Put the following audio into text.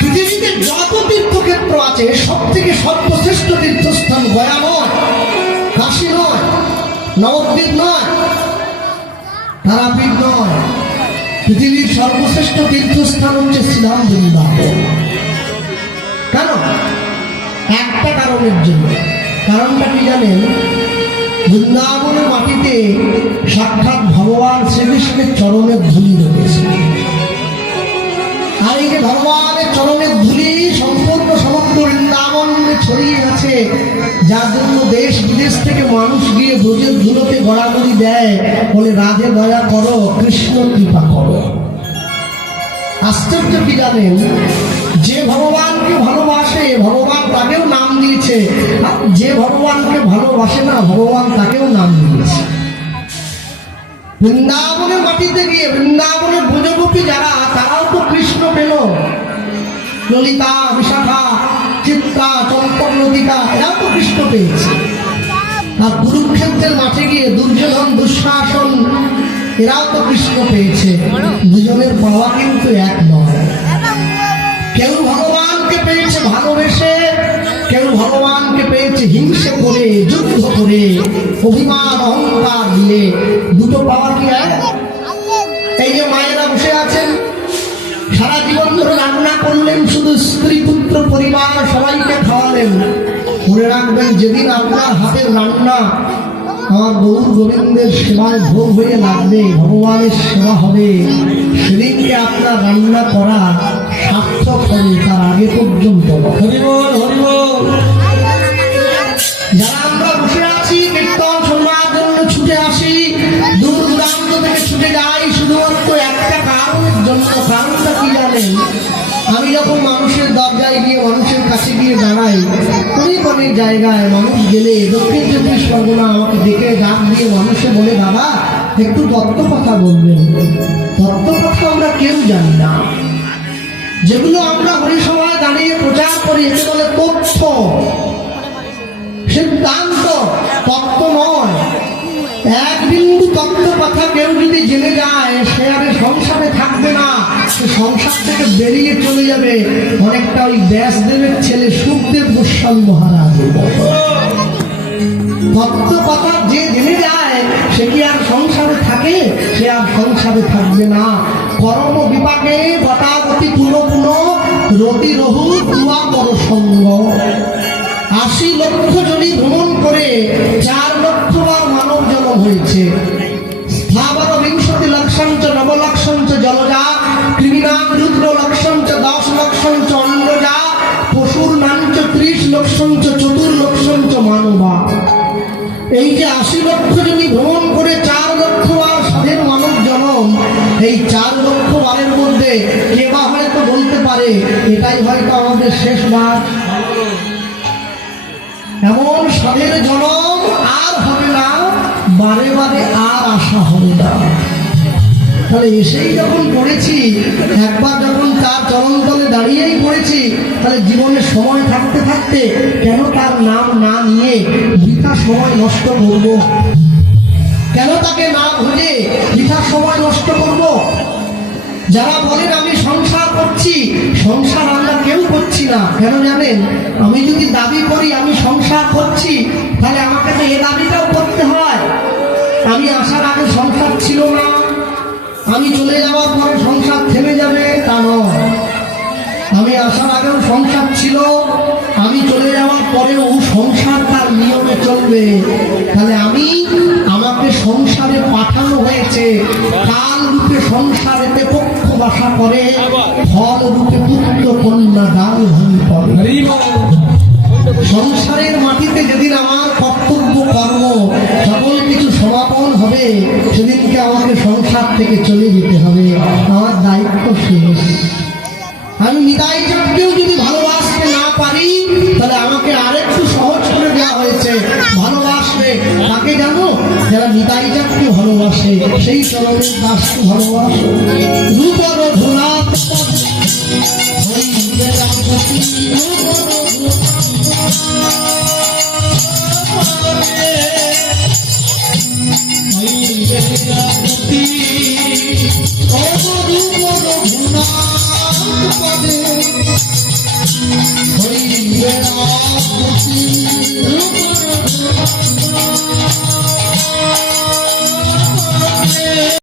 পৃথিবীতে যত তীর্থক্ষেত্র আছে সব থেকে সর্বশ্রেষ্ঠ তীর্থস্থান গয়া নয়, কাশী নয়, নবদ্বীপ নয়, তারাপীঠ নয়, পৃথিবীর সর্বশ্রেষ্ঠ তীর্থস্থান হচ্ছে শ্রীধাম বৃন্দাবন। কেন? একটা কারণের জন্য। কারণটা কি জানেন? বৃন্দাবনের মাটিতে সাক্ষাৎ ভগবান শ্রীকৃষ্ণের চরণের ধুলি রয়েছে। আর এই যে ভগবানের চরণের ধুলি সম্পূর্ণ সমগ্র বৃন্দাবনে ছড়িয়ে আছে, যার জন্য দেশ বিদেশ থেকে মানুষ গিয়ে ব্রজের ধুলোতে গড়াগড়ি দেয়, বলে রাধে দয়া করো, কৃষ্ণ কৃপা করো। আশ্চর্য কি জানেন? যে ভগবানকে ভালোবাসে ভগবান তাকেও নাম দিয়েছে, আর যে ভগবানকে ভালোবাসে না ভগবান তাকেও নাম দিয়েছে। বৃন্দাবনের মাটিতে গিয়ে বৃন্দাবনের ব্রজগোপী যারা, তারাও তো কৃষ্ণ পেল। ললিতা, বিশাখা, চিত্রা, চম্পকলতিকা, এরাও তো কৃষ্ণ পেয়েছে। আর কুরুক্ষেত্রের মাঠে গিয়ে দুর্যোধন, দুঃশাসন, এরাও তো কৃষ্ণ পেয়েছে। দুজনের পাওয়া কিন্তু এক নয়। কেউ ভগবানকে পেয়েছে ভালোবেসে, কেউ ভগবানকে পেয়েছে হিংসে করে, যুদ্ধ করে, অভিমান অহংকার দিয়ে। দুটো পাওয়া কি এক? এই যে মায়েরা বসে আছেন, সারা জীবন ধরে রান্না করলেন, শুধু স্ত্রী পুত্র পরিবার সবাইকে খাওয়ালেন। মনে রাখবেন, যেদিন আপনার হাতের রান্না আমার গৌর গোবিন্দের সেবায় ভোগ হয়ে লাগবে, ভগবানের সেবা হবে, সেদিনকে আপনার রান্না করা সার্থক হবে। তার আগে পর্যন্ত যারা আমরা বসে আছি, কীর্তন শোনার জন্য ছুটে আসি, দূর দূরান্ত থেকে ছুটে যাই শুধুমাত্র একটা কারণের জন্য। কারণটা কি জানেন? আমি যখন মানুষের দরজায় গিয়ে, মানুষের কাছে গিয়ে দাঁড়াই, অনেক অনেক জায়গায় মানুষ গেলে, দক্ষিণ 24 পরগনা আমাকে ডেকে ডাক দিয়ে মানুষে বলে, দাদা একটু তত্ত্ব কথা বলবেন। তত্ত্ব কথা আমরা কেউ জানি না। যেগুলো আমরা হরিসভায় দাঁড়িয়ে প্রচার করি, একে বলে তথ্য, সিদ্ধান্ত, তত্ত্ব নয়। এক বিন্দু তত্ত্ব কথা কেউ যদি জেনে যায়, সে আর সংসারে থাকবে না, সে সংসার থেকে বেরিয়ে চলে যাবে। অনেকটা ওই ব্যাসদেবের ছেলে সুখদেব গোস্বামী মহারাজের মতো। তত্ত্ব কথা যে জেনে যায়, সে কি আর সংসারে থাকে? সে আর সংসারে থাকবে না। কর্ম বিপাকে গতাগতি পুনঃ পুনঃ রতি রহু তুয়া পর সঙ্গ। 80 লক্ষ জনই ভ্রমণ করে 4 লক্ষ বার মানব জন্ম হয়েছে। স্থাবর বিংশতি লক্ষঞ্চ নবলক্ষঞ্চ জলজা, কৃমিনাং রুদ্র লক্ষঞ্চ 10 লক্ষঞ্চ অন্নজা, পশুর নাঞ্চ 30 লক্ষঞ্চ চতুর্লক্ষঞ্চ মানবা। এই যে 80 লক্ষ জনই ভ্রমণ করে 4 লক্ষ বার সাধের মানব জন্ম, এই 4 লক্ষ বারের মধ্যে কে বা হয়তো বলতে পারে এটাই হয়তো আমাদের শেষবার। এমন সাধের জন্ম আর হবে না, বারে বারে আর আশা হবে না। তাহলে এসেই যখন পড়েছি, একবার যখন তার চরণতলে দাঁড়িয়েই পড়েছি, তাহলে জীবনের সময় থাকতে থাকতে কেন তার নাম না নিয়ে বৃথা সময় নষ্ট করব? কেন তাকে না ভুলে বৃথা সময় নষ্ট করব? যারা বলেন আমি সংসার করছি, সংসার আমরা কেউ করছি না। কেন জানেন? আমি যদি দাবি করি আমি সংসার করছি, তাহলে আমাকে তো এ দাবিটাও করতে হয়। আমি আসার আগে সংসার ছিল না, আমি চলে যাওয়ার পরে সংসার থেমে যাবে তা নয়। আমি আসার আগেও সংসার ছিল, আমি চলে যাওয়ার পরেও সংসার তার নিয়মে চলবে। তাহলে আমাকে সংসারে পাঠানো হয়েছে, কাল রূপে সংসারেতে পক্ষ বাসা করে, ফল রূপে পুত্র কন্যা ডাল ভাঙি করে। সংসারের মাটিতে যেদিন আমার কর্তব্য কর্ম সকল কিছু সমাপন হবে, সেদিনকে আমাকে সংসার থেকে চলে যেতে হবে। আমার দায়িত্ব শেষ। আমি নিতাই চাঁদকেও যদি ভালোবাসতে না পারি, তাহলে আমাকে আরেকটু সহজ করে দেওয়া হয়েছে। ভালোবাসবে তাকে জানো যারা নিতাই চাঁদকে ভালোবাসে, সেই চরণের দাসকে ভালোবাসো। রূপর ধুলাত আকুতি অবরূপ রঘুনাথ পদে হইবে আকুতি